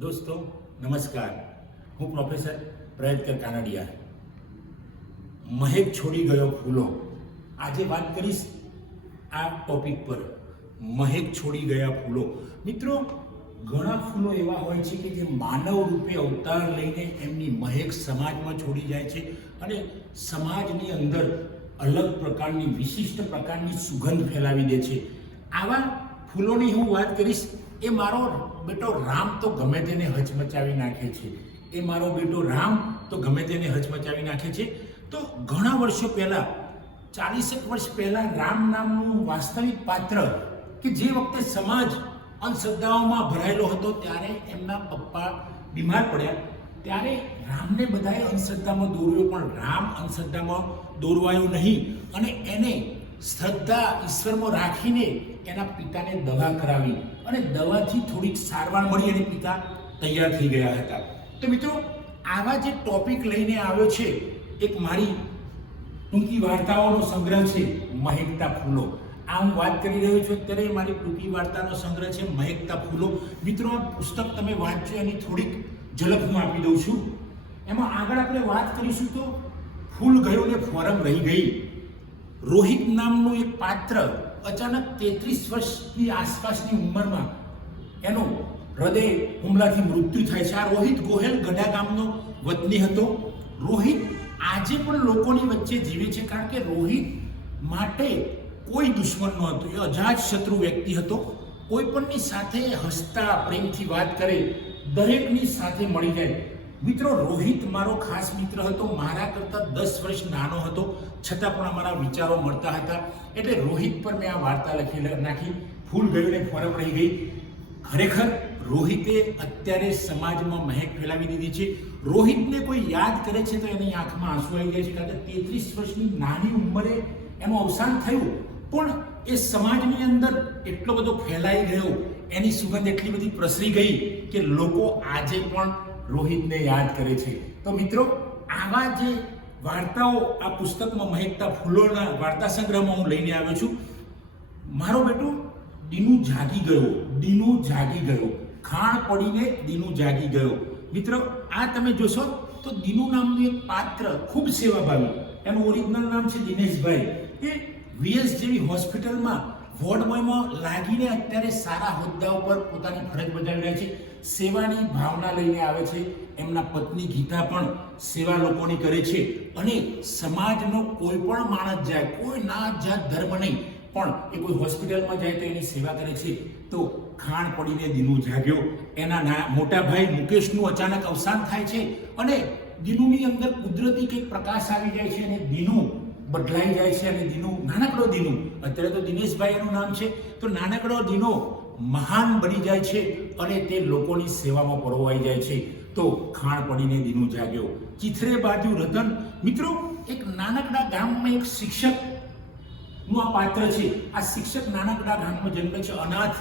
દોસ્તો નમસ્કાર, હું પ્રોફેસર પ્રયત્કર કાનડિયા. મહેક છોડી ગયો ફૂલો. આજે વાત કરીશ આ ટોપિક પર, મહેક છોડી ગયા ફૂલો. મિત્રો, ઘણા ફૂલો એવા હોય છે કે જે માનવ રૂપે અવતાર લઈને એમની મહેક સમાજમાં છોડી જાય છે અને સમાજની અંદર અલગ પ્રકારની વિશિષ્ટ પ્રકારની સુગંધ ફેલાવી દે છે. આવા ફૂલોની હું વાત કરીશ. એ મારો બેટો રામ તો ગમે તેને હચમચાવી નાખે છે. એ મારો બેટો રામ તો ગમે તેને હચમચાવી નાખે છે. તો ઘણા વર્ષો પહેલાં, 40 વર્ષ પહેલાં, રામ નામનું વાસ્તવિક પાત્ર કે જે વખતે સમાજ અંધશ્રદ્ધાઓમાં ભરાયેલો હતો, ત્યારે એમના પપ્પા બીમાર પડ્યા. ત્યારે રામને બધાએ અંધશ્રદ્ધામાં દોર્યો, પણ રામ અંધશ્રદ્ધામાં દોરવાયો નહીં અને એને શ્રદ્ધા ઈશ્વરમાં રાખીને એના પિતાને દવા કરાવી અને દવાથી થોડીક સારવાર મળી અને પિતા તૈયાર થઈ ગયા હતા. તો મિત્રો, આવા જે ટોપિક લઈને આવ્યો છે, એક મારી ટૂંકી વાર્તાઓનો સંગ્રહ છે, મહેકતા ફૂલો. આ હું વાત કરી રહ્યો છું ત્યારે મારી ટૂંકી વાર્તાનો સંગ્રહ છે, મહેકતા ફૂલો. મિત્રો, આ પુસ્તક તમે વાંચજો, એની થોડીક ઝલક હું આપી દઉં છું. એમાં આગળ આપણે વાત કરીશું તો ફૂલ ગયું ને ફોરમ રહી ગઈ. રોહિત નામનું એક પાત્ર અચાનક 33 વર્ષની આસપાસની ઉંમરમાં એનું હૃદય હુમલાથી મૃત્યુ થાય છે. આ રોહિત ગોહેલ ગઢા ગામનો વતની હતો. રોહિત આજે પણ લોકોની વચ્ચે જીવે છે, કારણ કે રોહિત માટે કોઈ દુશ્મન ન હતું. એ અજાત શત્રુ વ્યક્તિ હતો. કોઈ પણની સાથે હસતા પ્રેમથી વાત કરે, દરેકની સાથે મળી જાય. મિત્રો, રોહિત મારો ખાસ મિત્ર હતો. મારા કરતાં 10 વર્ષ નાનો હતો, છતાં પણ અમારા વિચારો મળતા હતા. એટલે રોહિત પર મેં આ વાર્તા લખી નાખી, ફૂલ ગયું ને ફોરમ રહી ગઈ. ખરેખર રોહિતે અત્યારે સમાજમાં મહેક ફેલાવી દીધી છે. રોહિતને કોઈ યાદ કરે છે તો એની આંખમાં આંસુ આવી જાય છે, કારણ કે 33 વર્ષની નાની ઉંમરે એનું અવસાન થયું, પણ એ સમાજની અંદર એટલો બધો ફેલાઈ ગયો, એની સુગંધ એટલી બધી પ્રસરી ગઈ કે લોકો આજે પણ રોહિતને યાદ કરે છે. તો મિત્રો, આવા જે વાર્તાઓ આ પુસ્તકમાં મહેકતા ફૂલોના વાર્તા સંગ્રહમાં હું લઈને આવ્યો છું. મારો બેટો દીનુ જાગી ગયો, દીનુ જાગી ગયો, ખાણ પડીને દીનુ જાગી ગયો. મિત્રો, આ તમે જોશો તો દીનુ નામનું એક પાત્ર ખૂબ સેવાભાવી. એનું ઓરિજિનલ નામ છે દિનેશભાઈ. એ વીએસ જેવી હોસ્પિટલમાં વોર્ડ બોયમાં લાગીને અત્યારે સારા હોદ્દા ઉપર પોતાની ફરજ બજાવી રહ્યા છે. સેવાની ભાવના લઈને આવે છે. એમના પત્ની ગીતા પણ સેવા લોકોની કરે છે અને સમાજનો કોઈ પણ માણસ જાય, કોઈ નાત જાત ધર્મ નહીં, પણ એ કોઈ હોસ્પિટલમાં જાય તો એની સેવા કરે છે. તો ખાણ પડીને દીનુ જાગ્યો. એના મોટા ભાઈ મુકેશનું અચાનક અવસાન થાય છે અને દીનુની અંદર કુદરતી કંઈક પ્રકાશ આવી જાય છે અને દીનુ બદલાઈ જાય છે. અને દીનુ, નાનકડો દીનુ, અત્યારે તો દિનેશભાઈ એનું નામ છે, તો નાનકડો દીનો મહાન બની જાય છે અને તે લોકોની સેવામાં પરોવાઈ જાય છે. તો ખાણ પડીને દીનુ જાગ્યો. ચીથરે બાજુ રતન. મિત્રો, એક નાનકડા ગામમાં એક શિક્ષક નું આ પાત્ર છે. આ શિક્ષક નાનકડા ગામમાં જન્મે છે, અનાથ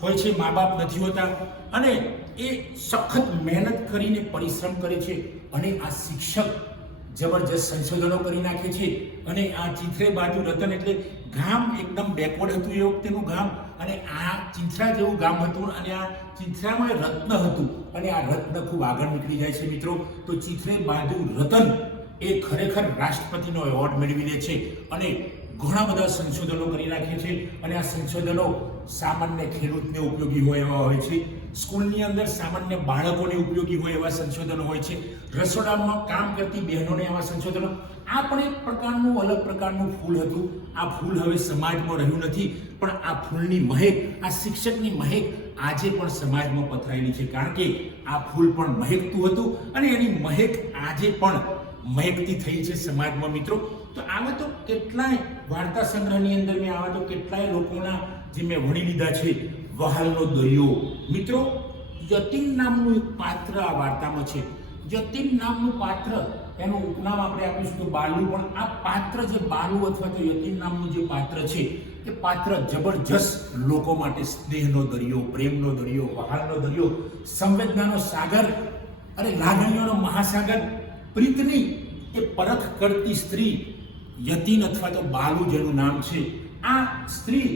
હોય છે, મા બાપ નથી હોતા અને એ સખત મહેનત કરીને પરિશ્રમ કરે છે અને આ શિક્ષક જબરજસ્ત સંશોધનો કરી નાખે છે. અને આ ચીથરે બાજુ રતન એટલે ગામ એકદમ બેકવર્ડ હતું એ વખતેનું ગામ, અને આ ચિંથરા જેવું ગામ હતું અને આ ચિંથરામાં રત્ન હતું અને આ રત્ન ખૂબ આગળ નીકળી જાય છે. મિત્રો, તો ચીથરે બાજુ રતન એ ખરેખર રાષ્ટ્રપતિનો એવોર્ડ મેળવી લે છે અને ઘણા બધા સંશોધનો કરી નાખે છે. અને આ સંશોધનો સામાન્ય ખેડૂતને ઉપયોગી હોય એવા હોય છે, સ્કૂલની અંદર સામાન્ય બાળકોને ઉપયોગી હોય એવા સંશોધનો હોય છે, રસોડામાં કામ કરતી બહેનોને એવા સંશોધનો. આ પણ એક પ્રકારનું અલગ પ્રકારનું ફૂલ હતું. આ ફૂલ હવે સમાજમાં રહ્યું નથી, પણ આ ફૂલની મહેક, આ શિક્ષકની મહેક આજે પણ સમાજમાં પથરાયેલી છે, કારણ કે આ ફૂલ પણ મહેકતું હતું અને એની મહેક આજે પણ મહેકતી થઈ છે સમાજમાં. મિત્રો, તો આવા તો કેટલાય વાર્તા સંગ્રહની અંદર મેં આવા તો કેટલાય લોકોના જે મેં વણી લીધા છે. વહાલનો દરિયો. મિત્રો, યતીન નામનું એક પાત્ર આ વાર્તામાં છે. યતીન નામનું પાત્ર, એનું ઉપનામ આપણે આપીશું તો બાલુ. પણ આ પાત્ર જે બાલુ અથવા તો યતીન નામનું જે પાત્ર છે, એ પાત્ર જબરજસ્ત લોકો માટે સ્નેહનો દરિયો, પ્રેમનો દરિયો, વહાલનો દરિયો, સંવેદનાનો સાગર અને લાગણીઓનો મહાસાગર, પ્રીતની એ પરખ કરતી સ્ત્રી યતીન અથવા તો બાલુ જેનું નામ છે. આ સ્ત્રી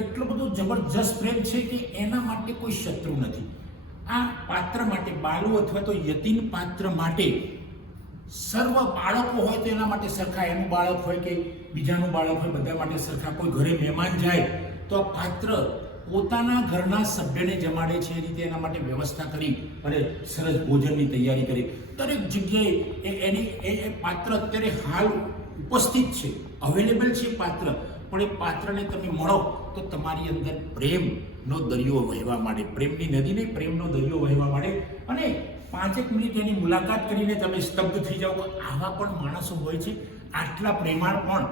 એટલો બધો જબરજસ્ત પ્રેમ છે કે એના માટે કોઈ શત્રુ નથી. આ પાત્ર માટે બાલુ અથવા તો યતીન પાત્ર માટે સર્વ બાળકો હોય તો એના માટે સરખા, એનું બાળક હોય કે બીજાનું બાળક હોય બધા માટે સરખા. કોઈ ઘરે મહેમાન જાય તો આ પાત્ર પોતાના ઘરના સભ્યને જમાડે છે એ રીતે એના માટે વ્યવસ્થા કરી અને સરસ ભોજનની તૈયારી કરી. દરેક જગ્યાએ એ પાત્ર અત્યારે હાલ ઉપસ્થિત છે, અવેલેબલ છે પાત્ર. પણ એ પાત્રને તમે મળો તો તમારી અંદર પ્રેમનો દરિયો વહેવા માંડે, પ્રેમની નદી નહીં, પ્રેમનો દરિયો વહેવા માંડે. અને 5 મિનિટ એની મુલાકાત કરીને તમે સ્તબ્ધ થઈ જાઓ. આવા પણ માણસો હોય છે, આટલા પ્રેમાળ પણ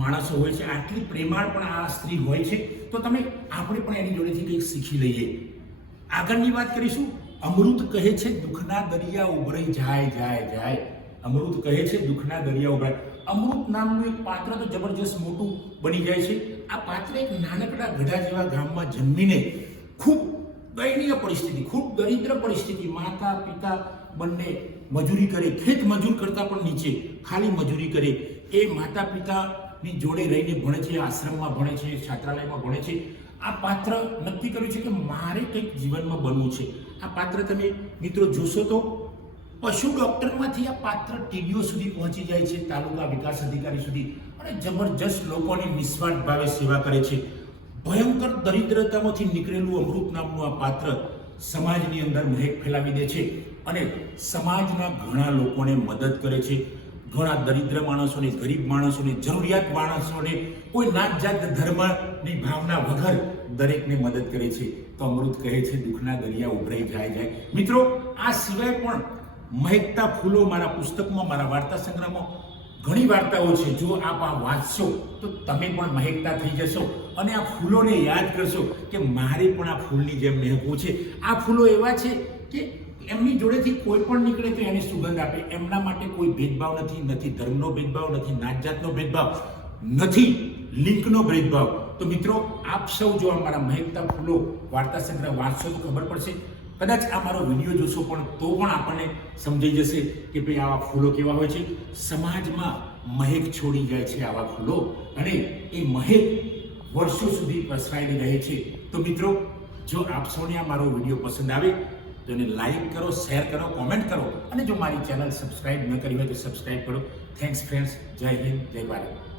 માણસો હોય છે, આટલી પ્રેમાળ પણ આ સ્ત્રી હોય છે. તો આપણે પણ એની જોડેથી કંઈક શીખી લઈએ. આગળની વાત કરીશું. અમૃત કહે છે દુઃખના દરિયા ઉભરાઈ જાય જાય જાય. અમૃત કહે છે દુઃખના દરિયા ઉભરાય. અમૃત નામનું એક પાત્ર તો જબરજસ્ત મોટું બની જાય છે. આ પાત્ર એક નાનકડા ગઢા જેવા ગામમાં જન્મીને ખૂબ દયનીય પરિસ્થિતિ, ખૂબ દરિદ્ર પરિસ્થિતિ, માતા પિતા બંને મજૂરી કરે, ખેત મજૂર કરતા પણ નીચે ખાલી મજૂરી કરે. એ માતા પિતાની જોડે રહીને ભણે છે, આશ્રમમાં ભણે છે, છાત્રાલયમાં ભણે છે. આ પાત્ર નક્કી કર્યું છે કે મારે કંઈક જીવનમાં બનવું છે. આ પાત્ર તમે મિત્રો જોશો તો પશુ ડૉક્ટરમાંથી આ પાત્ર ટીડીઓ સુધી પહોંચી જાય છે, તાલુકા વિકાસ અધિકારી સુધી, અને જબરજસ્ત લોકોની નિસ્વાર્થ ભાવે સેવા કરે છે. ભયંકર દરિદ્રતામાંથી નીકળેલું અમૃત નામનું આ પાત્ર સમાજની અંદર મહેક ફેલાવી દે છે અને સમાજના ઘણા લોકોને મદદ કરે છે. ઘણા દરિદ્ર માણસોને, ગરીબ માણસોને, જરૂરિયાત માણસોને, કોઈ નાત જાત ધર્મની ભાવના વગર દરેકને મદદ કરે છે. તો અમૃત કહે છે દુઃખના દરિયા ઉભરાઈ જાય જાય. મિત્રો, આ સિવાય પણ મહેકતા ફૂલો મારા પુસ્તકમાં, મારા વાર્તા સંગ્રહમાં ઘણી વાર્તાઓ છે. જો આપ આ વાંચશો તો તમે પણ મહેકતા થઈ જશો અને આ ફૂલોને યાદ કરશો કે મારે પણ આ ફૂલની જેમ મહેકવું છે. આ ફૂલો એવા છે કે એમની જોડેથી કોઈ પણ નીકળે તો એને સુગંધ આપે. એમના માટે કોઈ ભેદભાવ નથી, નથી ધર્મનો ભેદભાવ, નથી નાત જાતનો ભેદભાવ, નથી લિંગનો ભેદભાવ. તો મિત્રો, આપ સૌ જો અમારા મહેકતા ફૂલો વાર્તા સંગ્રહ વાંચશો તો ખબર પડશે. કદાચ આ મારો વિડીયો જોશો પણ તો પણ આપણને સમજાઈ જશે કે ભાઈ આવા ફૂલો કેવા હોય છે. સમાજમાં મહેક છોડી જાય છે આવા ફૂલો, અને એ મહેક વર્ષો સુધી પ્રસરાયેલી રહે છે. તો મિત્રો, જો આપ સૌને આ મારો વિડીયો પસંદ આવે તો એને લાઈક કરો, શેર કરો, કોમેન્ટ કરો, અને જો મારી ચેનલ સબસ્ક્રાઇબ ન કરી હોય તો સબસ્ક્રાઇબ કરો. Thanks friends. જય હિન્દ, જય ભારત.